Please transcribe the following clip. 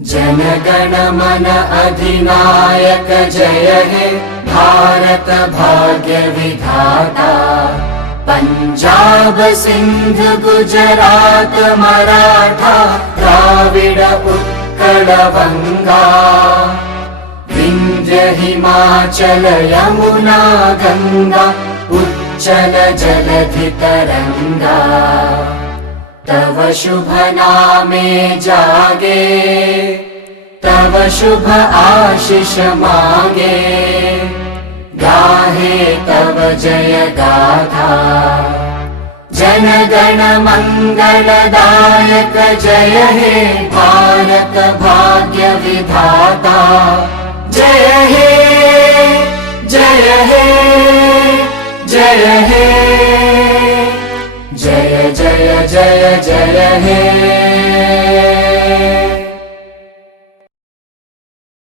जनगण मन अधिनायक जय हे भारत भाग्य विधाता। पंजाब सिंध गुजरात मराठा द्राविड उत्कल बंगा। विंध्य हिमाचल यमुना गंगा उच्चल जलधि तरंगा। तव शुभ नामे जागे तव शुभ आशीष मागे। गाहे तव जय गाथा जनगण मंगलदायक जय हे भारत भाग्य विधाता। जय हे जय हे जय हे जय जय जय जय हे।